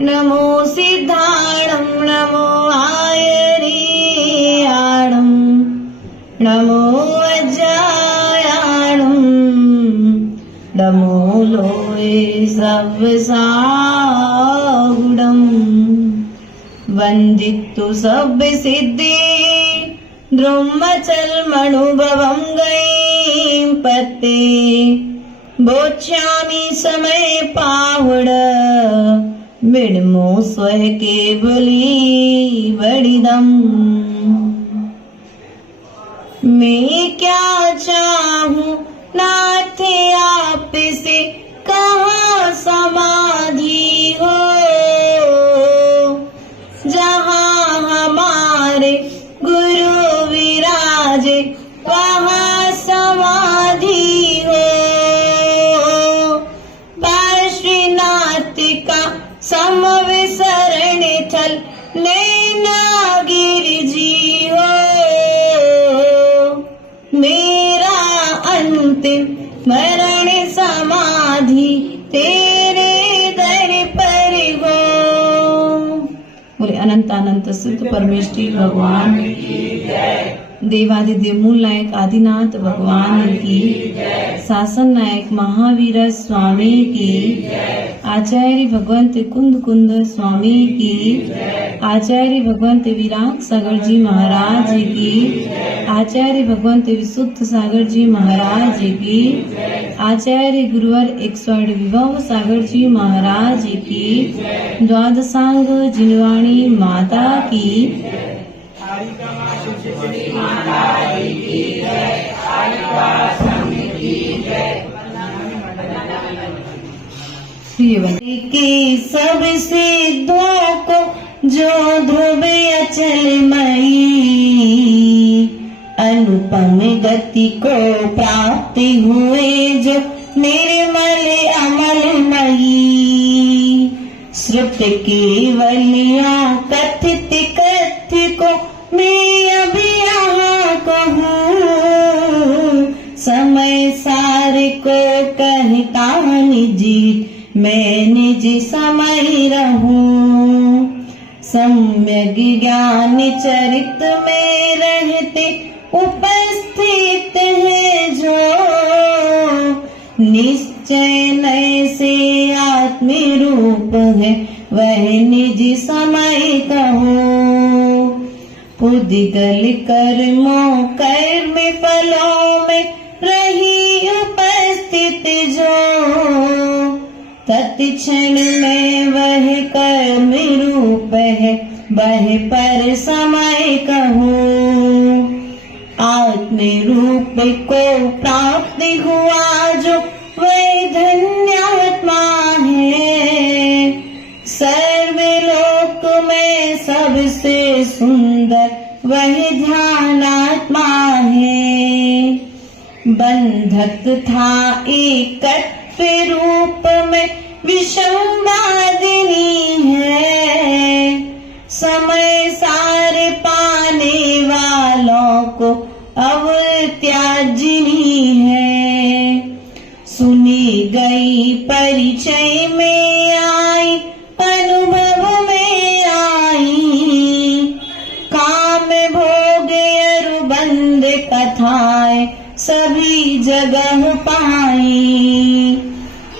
नमो सिद्धाणं नमो आयर्याणं नमो वज्रायाणं नमो लोये सर्वसागुणं वन्दितु सब्बसिद्धि द्रुमचलमनुभवं गैं पते बोच्यामि समय पावड बिडमो स्वह केवली बड़िदम। मैं क्या चाहूं नाथ आप से कहाँ समाधि हो, जहाँ हमारे गुरु विराजे वहाँ समाधि हो। पार्श्वनाथ का समविसरण थल नैनागिर जी हो, मेरा अंतिम मरण समाधि तेरे दर पर हो। बोले अनंत अनंत सिद्ध परमेश्वरी भगवान देवादिदेव मूल नायक आदिनाथ भगवान की, शासन नायक महावीर स्वामी की, आचार्य भगवंत कुंद कुंद स्वामी की, आचार्य भगवंत विराग सागर जी महाराज की, आचार्य भगवंत विशुद्ध सागर जी महाराज की, आचार्य गुरुवर 108 विभव सागर जी महाराज की, द्वादशांग जिनवाणी माता की, के सब सिद्धों को जो ध्रुव अचलमयी अनुपम गति को प्राप्त हुए जो निर्मल अमलमयी, श्रुत केवलियों कथित कथ्य को मैं अभी यहाँ कहूँ, समय सार को कहता निजी मैं निज समय रहूं। सम्यक ज्ञान चरित में रहते उपस्थित है जो, निश्चय नय से आत्म रूप है वह निज समय कहो। पुद्गल कर्मों कर्म फलों में रही उपस्थित जो, तत्क्षण में वह कर्म रूप है वह पर समय कहो। आत्म रूप को प्राप्त हुआ जो वह धन्यात्मा है, सर्वलोक में सबसे सुंदर वह ध्यानात्मा है। बंधक था एकत्व रूप में विषमवादिनी है, समय सार पाने वालों को अवत्याजिनी है। सुनी गई परिचय में आई अनुभव में आई, काम भोग अरुबंध कथाएं सभी जगह पाई,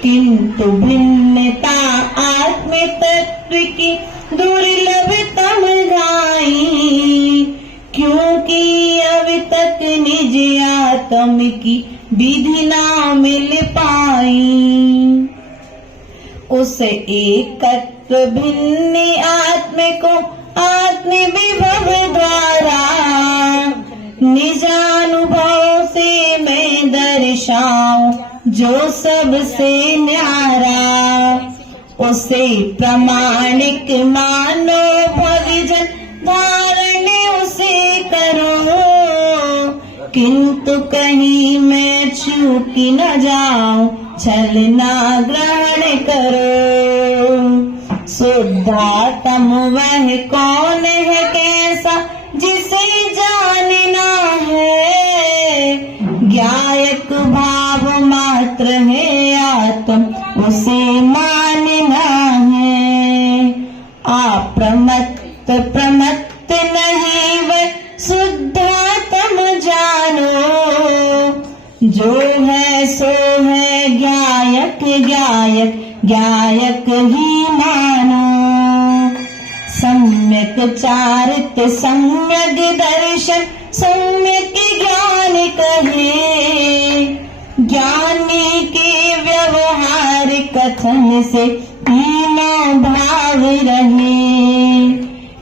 किंतु भिन्नता आत्म तत्व की दुर्लभतम गाई, क्योंकि अभी तक निज आत्म की विधि ना मिल पाई। उस एकत्व भिन्न आत्म को आत्म विभव द्वारा निजानुभव से मैं दर्शाऊं जो सबसे न्यारा। उसे प्रमाणिक मानो भविजन धारण उसे करो, किंतु कहीं मैं चूक न जाऊं छलना ग्रहण करो। शुद्धात्म वह कौन है कैसा जिसे जानना है, ज्ञायक भाव मात्र है आत्म उसे मानना है। प्रमत्त नहीं वह शुद्धात्म जानो, जो है सो है ज्ञायक ज्ञायक ज्ञायक ही मानो। सम्यक चारित सम्यक दर्शन सम्यक ज्ञान कहे, ज्ञानी के व्यवहार कथन से तीनों भाव रहे।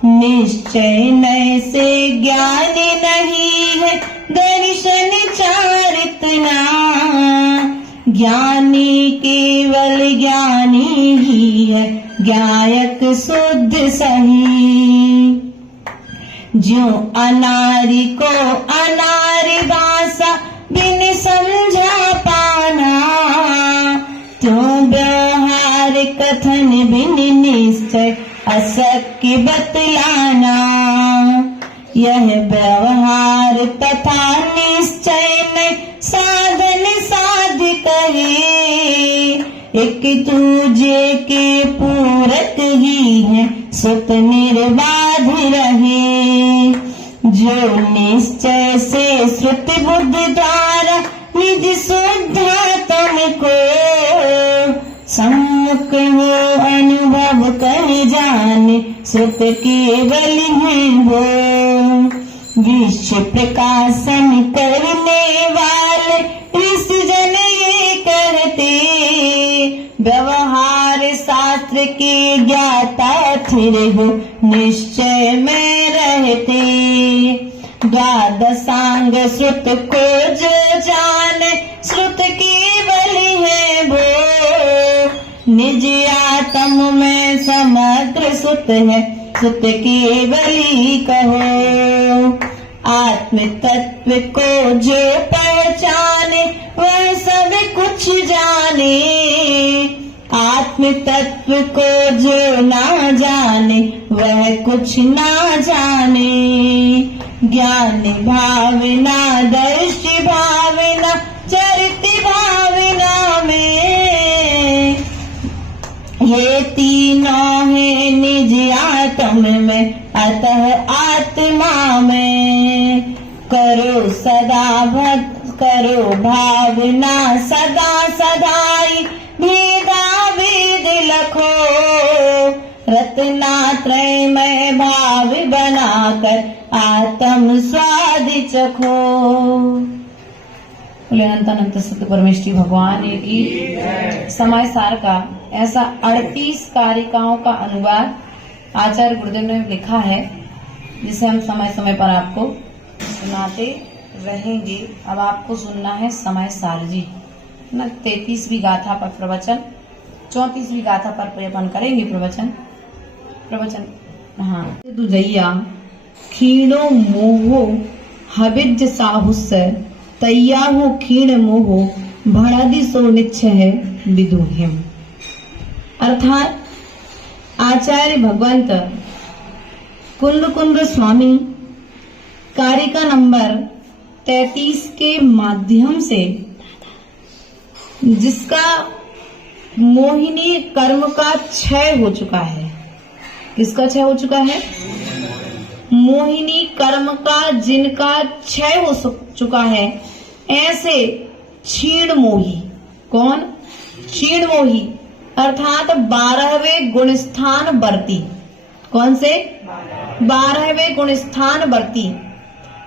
निश्चय नय से ज्ञानी नहीं है दर्शन चारित ना, ज्ञानी केवल ज्ञानी ही है ज्ञायक शुद्ध सही। ज्यों अनारी को अनारी भाषा बिन समझा पाना, त्यों व्यवहार कथन बिन निश्चय असत्य बतलाना। यह व्यवहार तथा निश्चय में साधन साध्य कहे, एक दूजे के पूरक ही है सुत निर्बाध रहे। जो निश्चय से श्रुति बुद्धि द्वारा निज शुद्धात्म को, सम्मुख हो अनुभव कर जाने श्रुत केवल है वो। विश्व प्रकाशन करने वाले इस जन ये करते, व्यवहार शास्त्र के ज्ञाता थिर हो निश्चय में रहते। द्वादशांग श्रुत को जो जाने श्रुत केवल है वो, निज आत्म में समग्र सुत है सुत केवल ही कहो। आत्म तत्व को जो पहचाने वह सब कुछ जाने, आत्म तत्व को जो ना जाने वह कुछ ना जाने। ज्ञानी भावना दृष्टि भावना चरित्र भावना में, ये तीनों है निज आत्म में अतः आत्मा में। करो सदा भक्त करो भावना सदा सदाई, भेदा भेद लखो रत्नात्रय में भाव बनाकर आत्म स्वाद चखो। अनंत अनंत सत्य परमेश्वरी भगवान की समय सार का ऐसा 38 कारिकाओं का अनुवाद आचार्य गुरुदेव ने लिखा है, जिसे हम समय समय पर आपको सुनाते रहेंगे। अब आपको सुनना है समय सार जी ना 33वीं गाथा पर प्रवचन, 34वीं गाथा पर अपन करेंगे प्रवचन। हाँ। दुजैया क्षीणो मोहो हविज साहुस, तैयाहो क्षीण मोहो भड़ादि सो निच्छ है विदुह्यम। अर्थात आचार्य भगवंत कुंद कुंद स्वामी कारिका नंबर 33 के माध्यम से, जिसका मोहिनी कर्म का क्षय हो चुका है। किसका क्षय हो चुका है? मोहिनी कर्म का जिनका क्षय हो चुका है, ऐसे क्षीण मोही। कौन? क्षीण मोही अर्थात 12वें गुणस्थान वर्ती। कौन से? 12वें गुणस्थान वर्ती।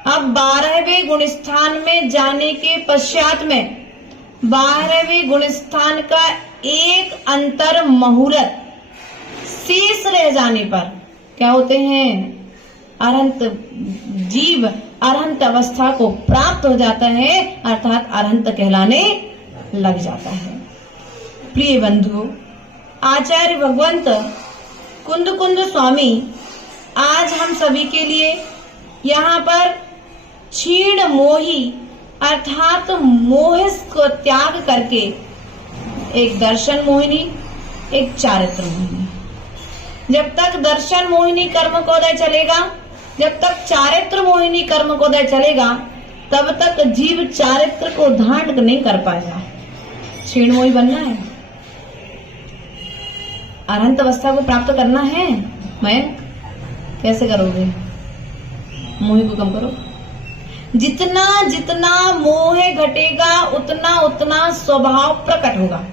अब 12वें गुणस्थान में जाने के पश्चात में 12वें गुणस्थान का एक अंतर मुहूर्त शेष रह जाने पर क्या होते हैं? अरहंत जीव अरहंत अवस्था को प्राप्त हो जाता है, अर्थात अरहंत कहलाने लग जाता है। प्रिय बंधु, आचार्य भगवंत कुंद कुंद स्वामी आज हम सभी के लिए यहाँ पर क्षीण मोही अर्थात मोह को त्याग करके एक दर्शन मोहिनी, एक चारित्र मोहिनी। जब तक दर्शन मोहिनी कर्म कोदय चलेगा, जब तक चारित्र मोहिनी कर्म कोदय चलेगा, तब तक जीव चारित्र को धारण नहीं कर पाएगा। क्षीण मोही बनना है, अरहंत अवस्था को प्राप्त करना है। मैं कैसे करोगे? मोह को कम करो। जितना जितना मोह घटेगा उतना उतना स्वभाव प्रकट होगा।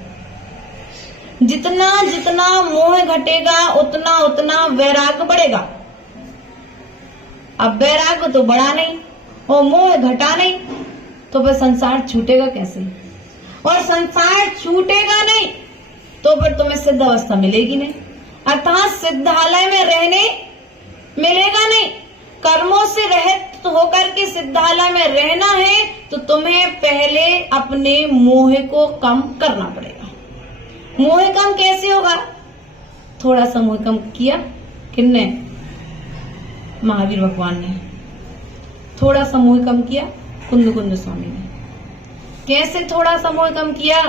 जितना जितना मोह घटेगा उतना उतना वैराग्य बढ़ेगा। अब वैराग्य तो बढ़ा नहीं और मोह घटा नहीं, तो फिर संसार छूटेगा कैसे? और संसार छूटेगा नहीं तो फिर तुम्हें सिद्ध अवस्था मिलेगी नहीं, अर्थात सिद्धालय में रहने मिलेगा नहीं। कर्मों से रहित होकर के सिद्धालय में रहना है तो तुम्हें पहले अपने मोह को कम करना पड़ेगा। मोह कम कैसे होगा? थोड़ा सा मोह कम किया किसने? महावीर भगवान ने। थोड़ा सा मोह कम किया कुंद कुंद स्वामी ने। कैसे थोड़ा सा मोह कम किया?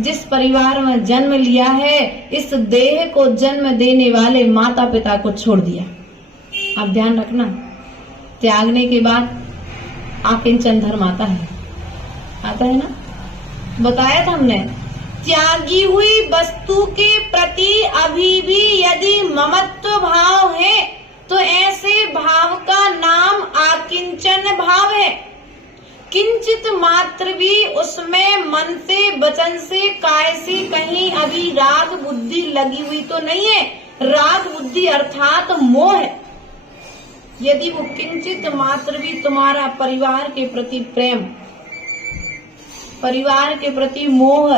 जिस परिवार में जन्म लिया है, इस देह को जन्म देने वाले माता पिता को छोड़ दिया। आप ध्यान रखना, त्यागने के बाद आकिंचन धर्म आता है ना? बताया था हमने, त्यागी हुई वस्तु के प्रति अभी भी यदि ममत्व भाव है तो ऐसे भाव का नाम आकिंचन भाव है। किंचित मात्र भी उसमें मन से, वचन से, काय से कहीं अभी राग बुद्धि लगी हुई तो नहीं है। राग बुद्धि अर्थात मोह है। यदि वो किंचित मात्र भी तुम्हारा परिवार के प्रति प्रेम, परिवार के प्रति मोह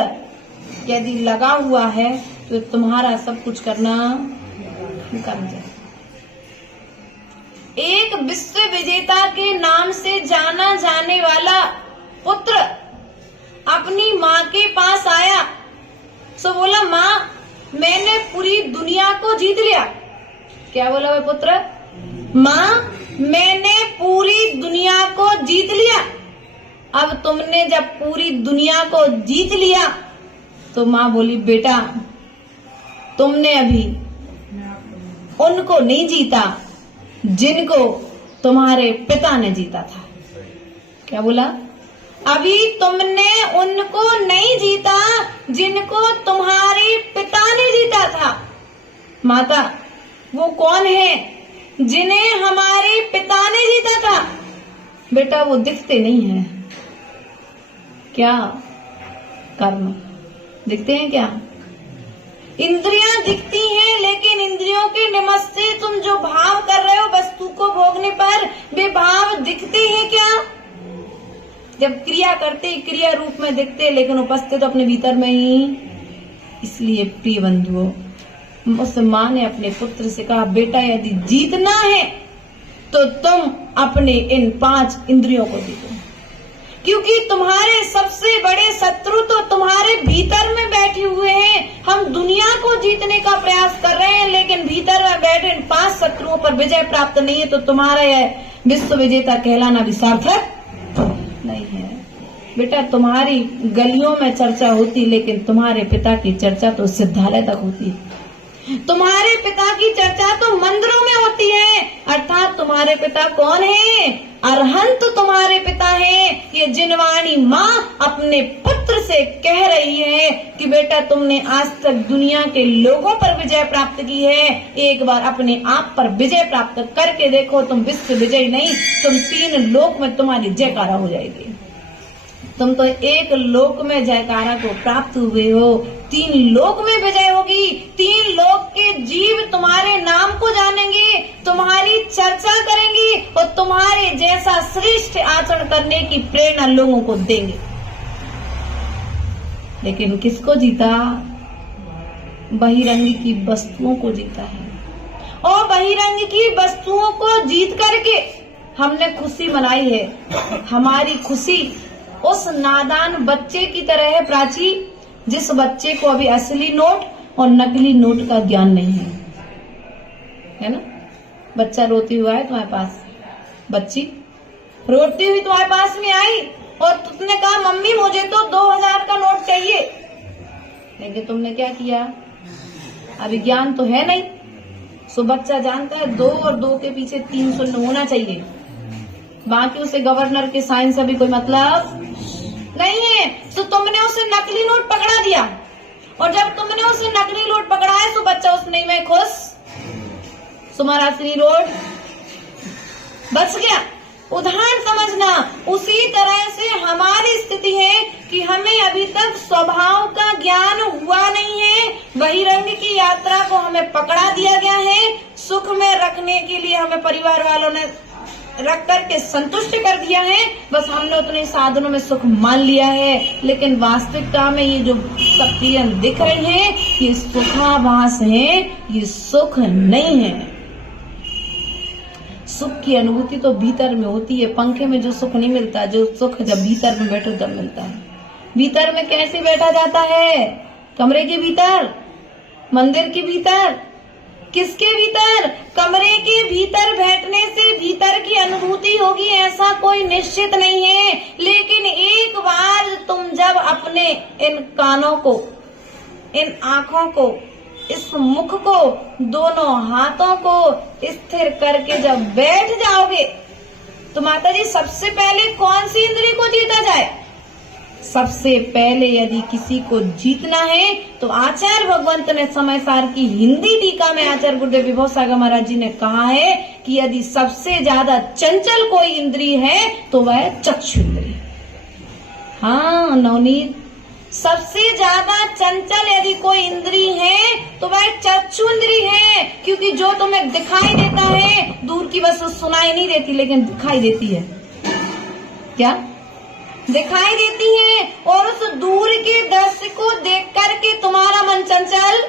यदि लगा हुआ है तो तुम्हारा सब कुछ करना कर जाए। एक विश्व विजेता के नाम से जाना जाने वाला पुत्र अपनी माँ के पास आया, सो बोला, माँ मैंने पूरी दुनिया को जीत लिया। क्या बोला वह पुत्र? माँ मैंने पूरी दुनिया को जीत लिया। अब तुमने जब पूरी दुनिया को जीत लिया तो माँ बोली, बेटा तुमने अभी उनको नहीं जीता जिनको तुम्हारे पिता ने जीता था। क्या बोला? अभी तुमने उनको नहीं जीता जिनको तुम्हारे पिता ने जीता था। माता वो कौन है जिन्हें हमारे पिता ने जीता था? बेटा वो दिखते नहीं है। क्या? कर्म दिखते हैं क्या? इंद्रियां दिखती हैं, लेकिन इंद्रियों के निमित्त से तुम जो भाव कर रहे हो वस्तु को भोगने पर, वे भाव दिखते हैं क्या? जब क्रिया करते क्रिया रूप में दिखते, लेकिन उपस्थित तो अपने भीतर में ही। इसलिए प्रिय बंधुओं, उस माँ ने अपने पुत्र से कहा, बेटा यदि जीतना है तो तुम अपने इन 5 इंद्रियों को जीतो, क्योंकि तुम्हारे सबसे बड़े शत्रु तो तुम्हारे भीतर में बैठे हुए हैं। हम दुनिया को जीतने का प्रयास कर रहे हैं, लेकिन भीतर में बैठे इन 5 शत्रुओं पर विजय प्राप्त नहीं है, तो तुम्हारा यह विश्व विजेता कहलाना भी सार्थक नहीं है। बेटा तुम्हारी गलियों में चर्चा होती, लेकिन तुम्हारे पिता की चर्चा तो सिद्धालय तक होती है। तुम्हारे पिता की चर्चा तो मंदिरों में होती है। अर्थात तुम्हारे पिता कौन है? अरहंत तुम्हारे पिता है। ये जिनवाणी माँ अपने पुत्र से कह रही है कि बेटा तुमने आज तक दुनिया के लोगों पर विजय प्राप्त की है, एक बार अपने आप पर विजय प्राप्त करके देखो। तुम विश्व विजय नहीं, तुम 3 लोक में तुम्हारी जयकारा हो जाएगी। तुम तो एक लोक में जयकारा को प्राप्त हुए हो, 3 लोक में विजय होगी। 3 लोक के जीव तुम्हारे नाम को जानेंगे, तुम्हारी चर्चा करेंगी और तुम्हारे जैसा श्रेष्ठ आचरण करने की प्रेरणा लोगों को देंगे। लेकिन किसको जीता? बहिरंग की वस्तुओं को जीता है। और बहिरंग की वस्तुओं को जीत करके हमने खुशी मनाई है। हमारी खुशी उस नादान बच्चे की तरह है प्राची, जिस बच्चे को अभी असली नोट और नकली नोट का ज्ञान नहीं है ना? बच्चा रोती हुआ है तुम्हारे पास, बच्ची रोती हुई तुम्हारे पास में आई और तुमने कहा मम्मी मुझे तो 2000 का नोट चाहिए। लेकिन तुमने क्या किया? अभी ज्ञान तो है नहीं, सो बच्चा जानता है 2 और 2 के पीछे 300 होना चाहिए। बाकी उसे गवर्नर के साइन से भी कोई मतलब नहीं है। तो तुमने उसे नकली नोट पकड़ा दिया, और जब तुमने उसे नकली नोट पकड़ाया तो बच्चा उस नहीं में खुश सुमारासिनी रोड बच गया। उदाहरण समझना, उसी तरह से हमारी स्थिति है कि हमें अभी तक स्वभाव का ज्ञान हुआ नहीं है। बहिरंग की यात्रा को हमें पकड़ा दिया गया है। सुख में रखने के लिए हमें परिवार वालों ने रख करके संतुष्ट कर दिया है। बस हमने उतने साधनों में सुख मान लिया है, लेकिन वास्तविकता में ये जो शक्तियां दिख रही हैं, ये सुखाभास है, ये सुख नहीं है। सुख की अनुभूति तो भीतर में होती है। पंखे में जो सुख नहीं मिलता, जो सुख जब भीतर में बैठो तब मिलता है। भीतर में कैसे बैठा जाता है? कमरे के भीतर, मंदिर के भीतर, किसके भीतर? कमरे के भीतर बैठने से भीतर की अनुभूति होगी ऐसा कोई निश्चित नहीं है। लेकिन एक बार तुम जब अपने इन कानों को, इन आंखों को, इस मुख को, दोनों हाथों को स्थिर करके जब बैठ जाओगे तो माता जी सबसे पहले कौन सी इंद्रिय को जीता जाए? सबसे पहले यदि किसी को जीतना है तो आचार्य भगवंत ने समय सार की हिंदी टीका में आचार्य गुरुदेव विभव सागर महाराज जी ने कहा है कि यदि सबसे ज्यादा चंचल कोई इंद्रिय है तो वह चक्षु इंद्रिय। हाँ नवनीत, सबसे ज्यादा चंचल यदि कोई इंद्रिय है तो वह चक्षु इंद्रिय है। क्योंकि जो तुम्हें दिखाई देता है, दूर की वस्तु सुनाई नहीं देती लेकिन दिखाई देती है। क्या दिखाई देती है? और उस दूर के दृश्य को देख करके तुम्हारा मन चंचल,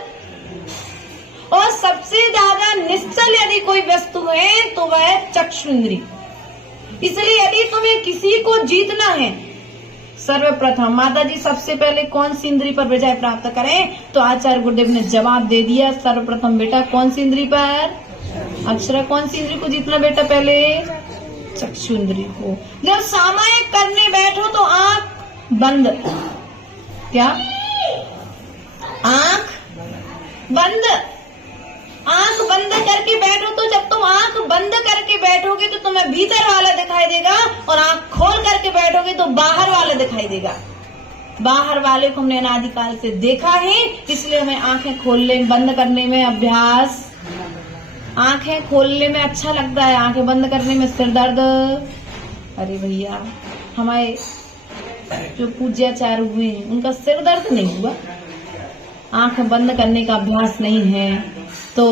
और सबसे ज्यादा निश्चल यदि कोई वस्तु है तो वह चक्षु इंद्रिय। इसलिए यदि तुम्हें किसी को जीतना है, सर्वप्रथम माता जी सबसे पहले कौन सी इंद्री पर विजय प्राप्त करें? तो आचार्य गुरुदेव ने जवाब दे दिया, सर्वप्रथम बेटा कौन सी इंद्री पर? अक्षरा, कौन सी इंद्री को जीतना बेटा? पहले चक्षु इंद्री को। जब सामायिक करने बैठो तो आंख बंद। क्या? आंख बंद। आंख बंद करके बैठो तो जब तुम आंख बंद करके बैठोगे तो तुम्हें भीतर वाला दिखाई देगा, और आंख खोल करके बैठोगे तो बाहर वाला दिखाई देगा। बाहर वाले को हमने अनादिकाल से देखा है, इसलिए हमें आंखें खोलने बंद करने में अभ्यास। आंखें खोलने में अच्छा लगता है, आंखें बंद करने में सिर दर्द। अरे भैया, हमारे जो पूज्याचार्य हुए हैं उनका सिर दर्द नहीं हुआ, आंखें बंद करने का अभ्यास नहीं है। तो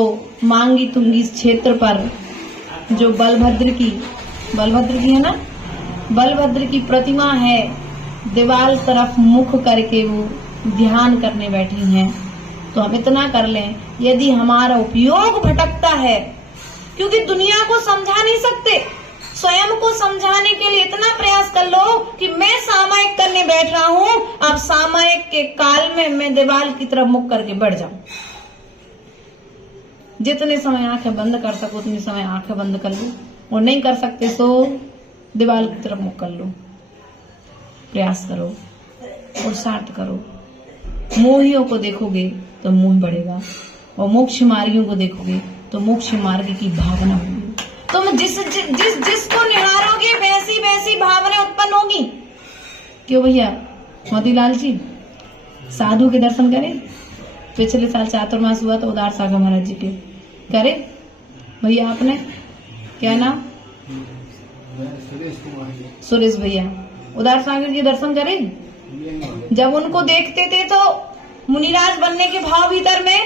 मांगी तुंगी इस क्षेत्र पर जो बलभद्र की है ना, बलभद्र की प्रतिमा है, दीवार तरफ मुख करके वो ध्यान करने बैठी हैं। तो हम इतना कर लें, यदि हमारा उपयोग भटकता है, क्योंकि दुनिया को समझा नहीं सकते, स्वयं को समझाने के लिए इतना प्रयास कर लो कि मैं सामायिक करने बैठ रहा हूं, अब सामायिक के काल में मैं दीवार की तरफ मुख करके बैठ जाऊं। जितने समय आंखें बंद कर सको उतने समय आंखें बंद कर लो, और नहीं कर सकते तो दीवार की तरफ मुख कर लो। प्रयास करो और सार्थ करो। मोहियों को देखोगे तो मोह बढ़ेगा, और मोक्ष मार्गियों को देखोगे तो मोक्ष मार्ग की भावना होगी। तुम जिसको निहारोगे वैसी वैसी भावना उत्पन्न होगी। क्यों भैया मोतीलाल जी, साधु के दर्शन करें? पिछले साल चातुर्मास हुआ तो उदार सागर महाराज जी के करे भैया। आपने क्या नाम? सुरेश भैया। उदार सागर के दर्शन करें? जब उनको देखते थे तो मुनिराज बनने के भाव भीतर में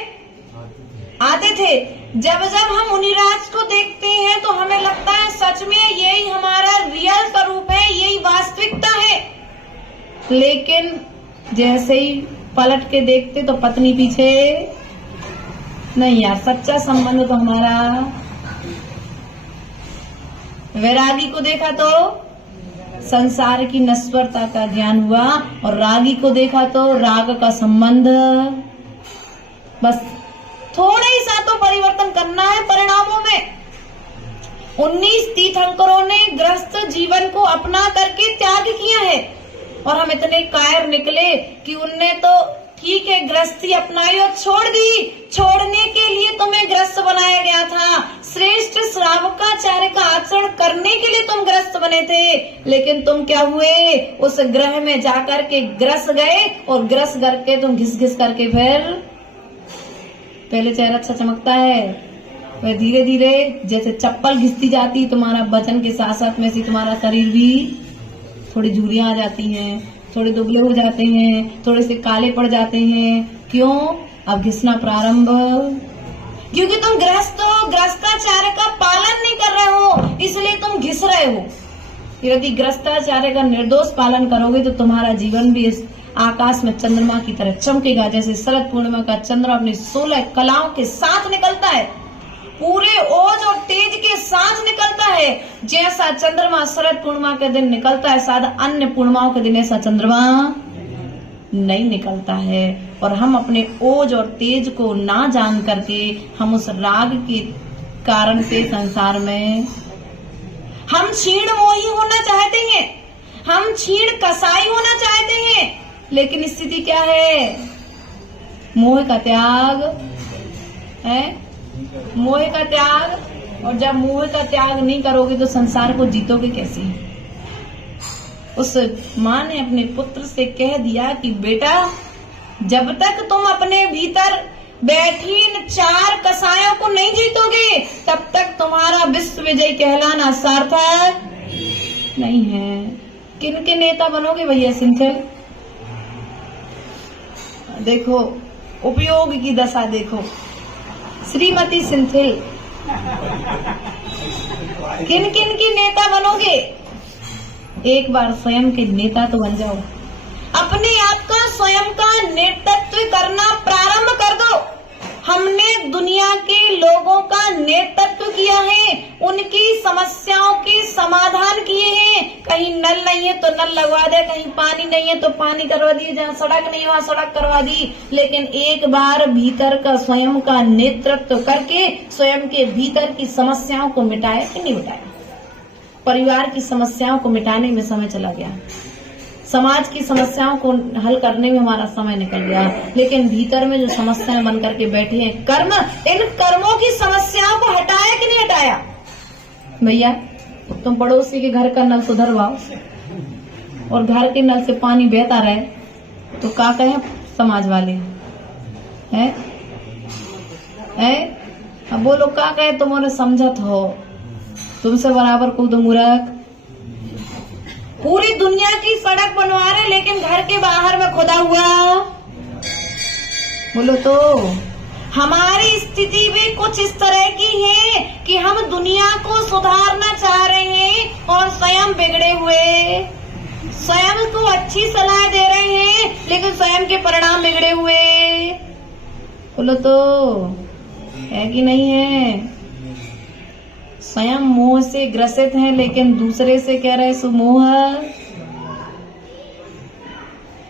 आते थे। जब जब हम मुनिराज को देखते हैं तो हमें लगता है सच में यही हमारा रियल स्वरूप है, यही वास्तविकता है। लेकिन जैसे ही पलट के देखते तो पत्नी पीछे नहीं। यार सच्चा संबंध तो हमारा। वैरागी को देखा तो संसार की नश्वरता का ज्ञान हुआ, और रागी को देखा तो राग का संबंध। बस थोड़ा ही सा तो परिवर्तन करना है परिणामों में। 19 तीर्थंकरों ने गृहस्थ जीवन को अपना करके त्याग किया है, और हम इतने कायर निकले कि उनने तो ठीक है गृहस्थी अपनाई और छोड़ दी। छोड़ने के लिए तुम्हें गृहस्थ बनाया गया था, श्रेष्ठ श्रावकाचार्य का आचरण करने के लिए तुम गृहस्थ बने थे। लेकिन तुम क्या हुए? उस ग्रह में जाकर के ग्रस गए, और ग्रस करके तुम घिस घिस करके फिर पहले चेहरा अच्छा चमकता है, वह धीरे धीरे जैसे चप्पल घिसती जाती है तुम्हारा वजन के साथ साथ में से तुम्हारा शरीर भी थोड़ी झुर्रियां आ जाती हैं, थोड़े दुबले हो जाते हैं, थोड़े से काले पड़ जाते हैं। क्यों? अब घिसना प्रारंभ, क्योंकि तुम गृहस्थ हो, गृहस्थाचार्य का पालन नहीं कर रहे हो, इसलिए तुम घिस रहे हो। यदि गृहस्थाचार्य का निर्दोष पालन करोगे तो तुम्हारा जीवन भी इस आकाश में चंद्रमा की तरह चमकेगा। जैसे शरद पूर्णिमा का चंद्र अपनी 16 कलाओं के साथ निकलता है, पूरे ओज और तेज के साथ निकलता है, जैसा चंद्रमा शरद पूर्णिमा के दिन निकलता है, शायद अन्य पूर्णिमाओं के दिन ऐसा चंद्रमा नहीं निकलता है। और हम अपने ओज और तेज को ना जान करके हम उस राग के कारण से संसार में हम क्षीण मोही होना चाहते हैं, हम क्षीण कसाई होना चाहते हैं, लेकिन स्थिति क्या है? मोह का त्याग है, मोह का त्याग। और जब मोह का त्याग नहीं करोगे तो संसार को जीतोगे कैसे? उस माँ ने अपने पुत्र से कह दिया कि बेटा, जब तक तुम अपने भीतर बैठी इन 4 कसायों को नहीं जीतोगे तब तक तुम्हारा विश्व विजय कहलाना सार्थक नहीं है। किन के नेता बनोगे भैया सिंथिल? देखो उपयोग की दशा देखो, श्रीमती सिंथिल किन किन की नेता बनोगे? एक बार स्वयं के नेता तो बन जाओ, अपने आप का स्वयं का नेतृत्व करना प्रारंभ कर दो। हमने दुनिया के लोगों का नेतृत्व किया है, उनकी समस्याओं के समाधान किए हैं। कहीं नल नहीं है तो नल लगवा दे, कहीं पानी नहीं है तो पानी करवा दिए, जहाँ सड़क नहीं है वहाँ सड़क करवा दी। लेकिन एक बार भीतर का स्वयं का नेतृत्व करके स्वयं के भीतर की समस्याओं को मिटाया कि नहीं मिटाया? परिवार की समस्याओं को मिटाने में समय चला गया, समाज की समस्याओं को हल करने में हमारा समय निकल गया, लेकिन भीतर में जो समस्याएं बन करके बैठे हैं कर्म, इन कर्मों की समस्याओं को हटाया कि नहीं हटाया? भैया तुम पड़ोसी के घर का नल सुधरवाओ और घर के नल से पानी बहता रहे तो क्या कहें समाज वाले? हैं? अब बोलो क्या कहे? तुमने समझत हो, तुमसे बराबर कूद मूर्ख। पूरी दुनिया की सड़क बनवा रहे लेकिन घर के बाहर में खुदा हुआ। बोलो तो हमारी स्थिति भी कुछ इस तरह की है कि हम दुनिया को सुधारना चाह रहे हैं और स्वयं बिगड़े हुए, स्वयं को अच्छी सलाह दे रहे हैं लेकिन स्वयं के परिणाम बिगड़े हुए। बोलो तो है कि नहीं है? स्वयं मोह से ग्रसित हैं लेकिन दूसरे से कह रहे सुमोह।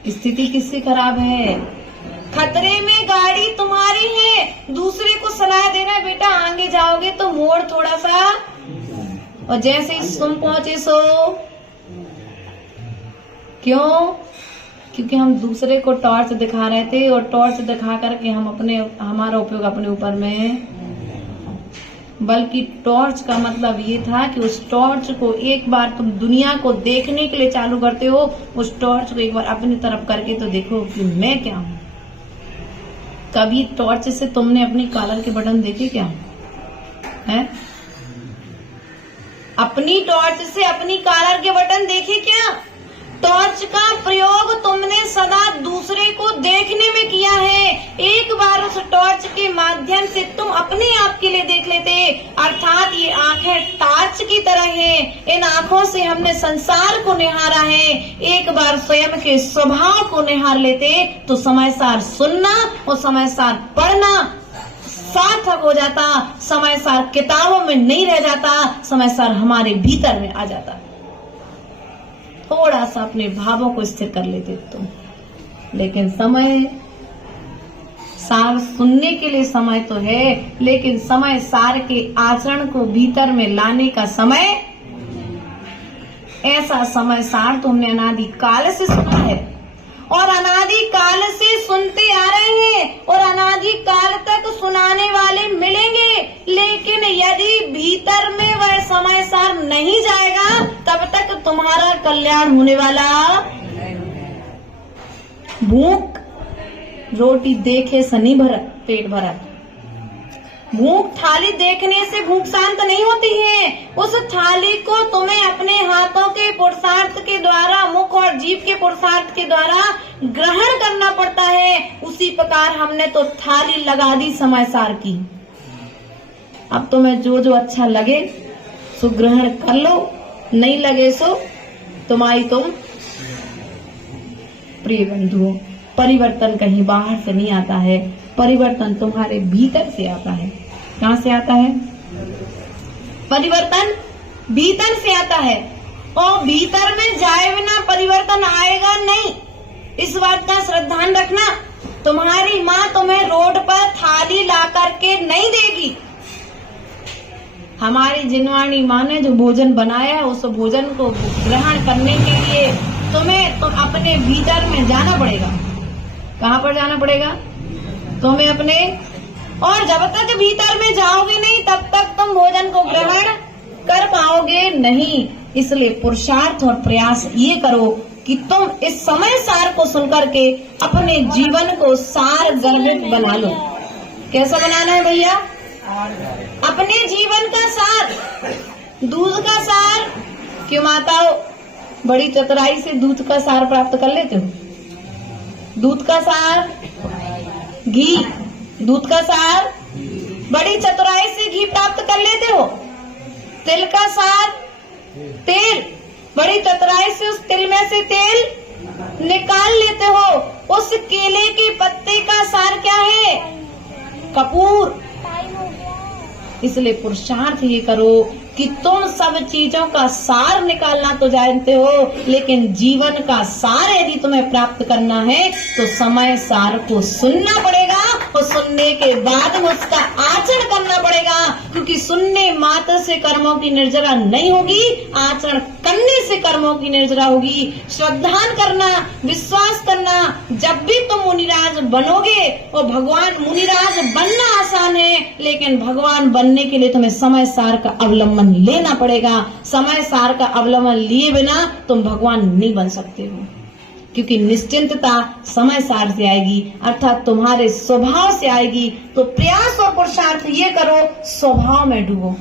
स्थिति किससे खराब है? खतरे में गाड़ी तुम्हारी है, दूसरे को सलाह दे रहा है बेटा आगे जाओगे तो मोड़ थोड़ा सा, और जैसे ही तुम पहुंचे सो। क्यों? क्योंकि हम दूसरे को टॉर्च दिखा रहे थे और टॉर्च दिखा करके हम हमारा उपयोग अपने ऊपर में, बल्कि टॉर्च का मतलब ये था कि उस टॉर्च को एक बार तुम दुनिया को देखने के लिए चालू करते हो, उस टॉर्च को एक बार अपनी तरफ करके तो देखो कि मैं क्या हूं। कभी टॉर्च से तुमने अपनी कॉलर के बटन देखे क्या है? अपनी टॉर्च से अपनी कॉलर के बटन देखे क्या? टॉर्च का प्रयोग तुमने सदा दूसरे को देखने में किया है। एक बार उस टॉर्च के माध्यम से तुम अपने आप के लिए देख लेते, अर्थात ये आंखें टॉर्च की तरह हैं। इन आंखों से हमने संसार को निहारा है। एक बार स्वयं के स्वभाव को निहार लेते तो समय सार सुनना और समय सार पढ़ना सार्थक हो जाता, समय सार किताबों में नहीं रह जाता, समय सार हमारे भीतर में आ जाता। थोड़ा सा अपने भावों को स्थिर कर लेते तुम, लेकिन समय सार सुनने के लिए समय तो है, लेकिन समय सार के आचरण को भीतर में लाने का समय, ऐसा समय सार तुमने अनादि काल से सुना है और अनादि काल से सुनते आ रहे हैं और अनादि काल तक सुनाने वाले मिलेंगे। लेकिन यदि भीतर में वह समय सार नहीं जाएगा तब तक तुम्हारा कल्याण होने वाला। भूख रोटी देखे से नहीं भरत, पेट भरत। भूख थाली देखने से भूख शांत नहीं होती है। उस थाली को तुम्हें अपने हाथों के पुरुषार्थ के द्वारा, मुख और जीभ के पुरुषार्थ के द्वारा ग्रहण करना पड़ता है। उसी प्रकार हमने तो थाली लगा दी समय सार की। अब तुम्हें जो जो अच्छा लगे सो ग्रहण कर लो, नहीं लगे सो तुम्हारी तुम प्रिय बंधुओं। परिवर्तन कहीं बाहर से नहीं आता है, परिवर्तन तुम्हारे भीतर से आता है। कहाँ से आता है? परिवर्तन भीतर से आता है, और भीतर में जाए बिना परिवर्तन आएगा नहीं। इस बात का श्रद्धान रखना। तुम्हारी माँ तुम्हें रोड पर थाली ला करके नहीं देगी। हमारी जिनवाणी माँ ने जो भोजन बनाया, उस भोजन को ग्रहण करने के लिए तुम्हें तो अपने भीतर में जाना पड़ेगा। कहाँ पर जाना पड़ेगा? तुम्हें अपने, और जब तक भीतर में जाओगे नहीं तब तक तुम भोजन को ग्रहण कर पाओगे नहीं। इसलिए पुरुषार्थ और प्रयास ये करो कि तुम इस समय सार को सुनकर के अपने जीवन को सार गर्भित बना लो। कैसा बनाना है भैया? अपने जीवन का सार, दूध का सार। क्यों माताओं बड़ी चतुराई से दूध का सार प्राप्त कर लेते हो? दूध का सार, घी, दूध का सार बड़ी चतुराई से घी प्राप्त कर लेते हो। तिल का सार, तेल, बड़ी चतुराई से उस तिल में से तेल निकाल लेते हो। उस केले के पत्ते का सार क्या है? कपूर। इसलिए पुरुषार्थ ये करो कि तुम सब चीजों का सार निकालना तो जानते हो, लेकिन जीवन का सार यदि तुम्हें प्राप्त करना है तो समय सार को सुनना पड़ेगा, और सुनने के बाद उसका आचरण करना पड़ेगा। क्योंकि सुनने मात्र से कर्मों की निर्जरा नहीं होगी, आचरण करने से कर्मों की निर्जरा होगी। श्रद्धान करना, विश्वास करना। जब भी तुम मुनिराज बनोगे, और भगवान मुनिराज बनना आसान है, लेकिन भगवान बनने के लिए तुम्हें समय सार का अवलंबन लेना पड़ेगा। समय सार का अवलंबन लिए बिना तुम भगवान नहीं बन सकते हो, क्योंकि निश्चिंतता समय सार से आएगी, अर्थात तुम्हारे स्वभाव से आएगी। तो प्रयास और पुरुषार्थ ये करो, स्वभाव में डूबो।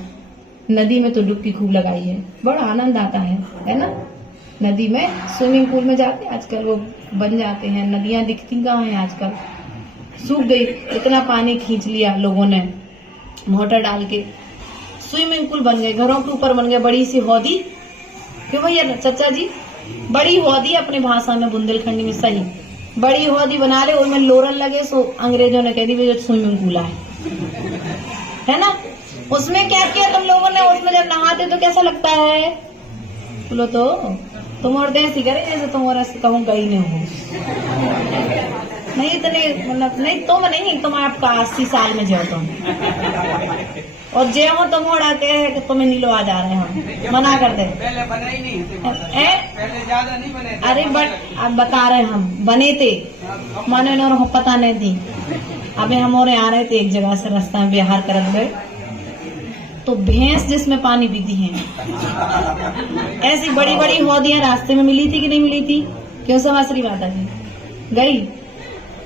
नदी में तो डुबकी खूब लगाई है, बड़ा आनंद आता है ना? नदी में, स्विमिंग पूल में जाते आजकल वो बन जाते हैं। नदियां दिखती कहाँ हैं आजकल? सूख गई, इतना पानी खींच लिया लोगों ने मोटर डाल के, स्विमिंग पूल बन गए, घरों के ऊपर बन गए बड़ी सी हौदी। क्यों भैया चाचा जी? बड़ी हौदी, अपनी भाषा में बुंदेलखंडी में सही बड़ी हौदी बना ले, उसमें लोरन लगे, सो अंग्रेजों ने कह दी भैया स्विमिंग पूल है ना? उसमें क्या किया तुम लोगों ने? उसमें जब नहाते तो कैसा लगता है? बोलो तो तुम और देसी करे जैसे तुम और कहूँ गई नहीं हो। नहीं इतने मतलब नहीं, तुम नहीं, तुम आपका 80 साल में जो तुम, और जे हो तुम ओढ़ा के तुम्हें नीलो आ जा रहे हैं, मना कर दे। पहले बने ही नहीं, पहले ज्यादा नहीं बने। अरे बट अब बता रहे हम बने थे, माने और पता नहीं थी। अबे हम और आ रहे थे एक जगह से, रास्ता में बिहार करत गए, तो भैंस जिसमें पानी पीती है, ऐसी बड़ी बड़ी हौदियां रास्ते में मिली थी कि नहीं मिली थी? क्यों समाश्री माता जी गई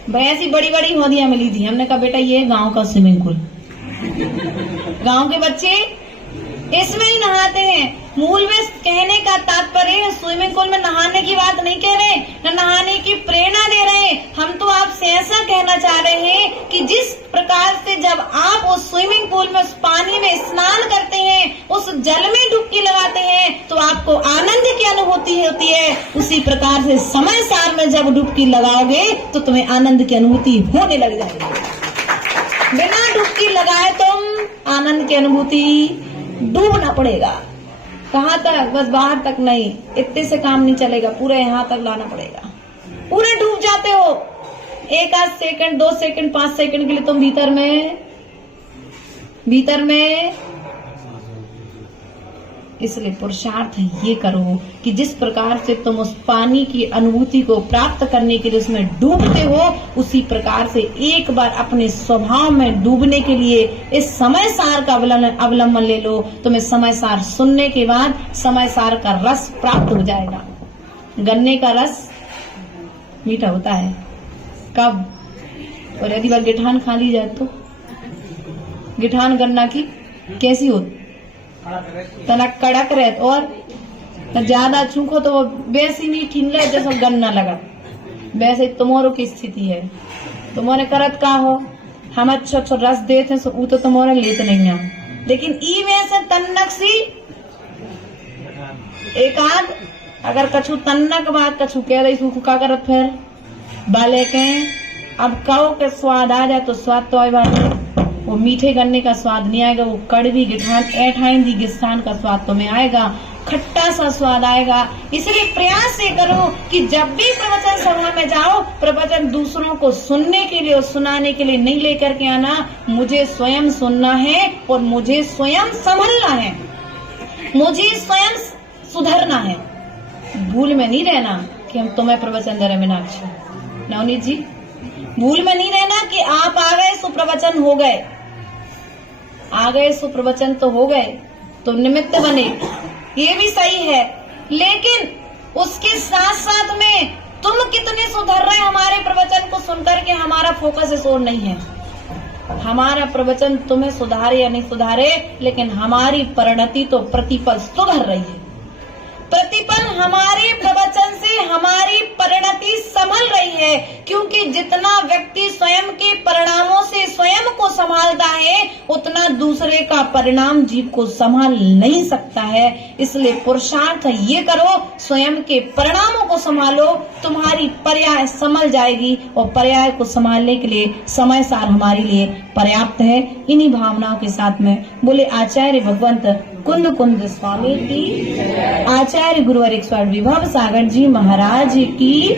भाई, ऐसी बड़ी बड़ी हौदियां मिली थी। हमने कहा बेटा ये गांव का स्विमिंग पूल, गांव के बच्चे इसमें ही नहाते हैं। मूल में कहने का तात्पर्य स्विमिंग पूल में नहाने की बात नहीं कह रहे, न नहाने की प्रेरणा दे रहे। हम तो आपसे ऐसा कहना चाह रहे हैं कि जिस प्रकार से जब आप उस स्विमिंग पूल में उस पानी में स्नान करते हैं, उस जल में डुबकी लगाते हैं, तो आपको आनंद की अनुभूति होती है। उसी प्रकार से समय सार में जब डुबकी लगाओगे तो तुम्हें आनंद की अनुभूति होने लग जाएगी। बिना डुबकी लगाए तुम आनंद की अनुभूति डूबना पड़ेगा। कहाँ तक? बस बाहर तक नहीं, इतने से काम नहीं चलेगा, पूरे यहाँ तक लाना पड़ेगा। पूरे डूब जाते हो, एक आध सेकंड, 2 सेकंड, 5 सेकंड के लिए तुम भीतर में। इसलिए पुरुषार्थ ये करो कि जिस प्रकार से तुम उस पानी की अनुभूति को प्राप्त करने के लिए उसमें डूबते हो, उसी प्रकार से एक बार अपने स्वभाव में डूबने के लिए इस समय सार का अवलंबन ले लो। तुम्हें समय सार सुनने के बाद समय सार का रस प्राप्त हो जाएगा। गन्ने का रस मीठा होता है कब? और यदि बार गिठान खा ली जाए तो गिठान गन्ना की कैसी हो, तनक कड़क रहे और ज्यादा चूखो तो वो वैसी नहीं ठीन रहे जैसा गन्ना लगा। वैसे तुम्हारो की स्थिति है। तुम्हारे करत का हो, हम अच्छा रस देते सो वो तो तुम्हारे लेते नहीं है, लेकिन ई वैसे तन्नक सी एक आध अगर कछु तन्नक बात कछु कह रही सूख का करत फिर बाले के अब कहो के स्वाद आ जाए तो स्वाद तो आई बात, वो मीठे गन्ने का स्वाद नहीं आएगा, वो कड़वी गिठान ऐठाइंदी गिस्तान का स्वाद तुम्हें आएगा, खट्टा सा स्वाद आएगा। इसलिए प्रयास ये करो कि जब भी प्रवचन सभा में जाओ, प्रवचन दूसरों को सुनने के लिए और सुनाने के लिए नहीं लेकर के आना, मुझे स्वयं सुनना है और मुझे स्वयं संभलना है, मुझे स्वयं सुधरना है। भूल में नहीं रहना कि हम तुम्हें प्रवचन दे रहे मीनाक्षी नवनीत जी, भूल में नहीं रहना कि आप आ गए सुप्रवचन हो गए, आ गए सुप्रवचन तो हो गए, तो निमित्त बने, ये भी सही है, लेकिन उसके साथ साथ में तुम कितने सुधर रहे हमारे प्रवचन को सुनकर के हमारा फोकस इस ओर नहीं है। हमारा प्रवचन तुम्हें सुधारे या नहीं सुधारे, लेकिन हमारी परिणति तो प्रतिपल सुधर रही है। प्रतिपल हमारे प्रवचन से हमारी परिणति संभल रही है, क्योंकि जितना व्यक्ति स्वयं के परिणामों से स्वयं को संभालता है, उतना दूसरे का परिणाम जीव को संभाल नहीं सकता है। इसलिए पुरुषार्थ ये करो, स्वयं के परिणामों को संभालो, तुम्हारी पर्याय संभल जाएगी और पर्याय को संभालने के लिए समय सार हमारे लिए पर्याप्त है। इन्हीं भावनाओं के साथ में बोले आचार्य भगवंत कुंद कुंद स्वामी की, आचार्य गुरुवर एक स्वामी विभव सागर जी महाराज की।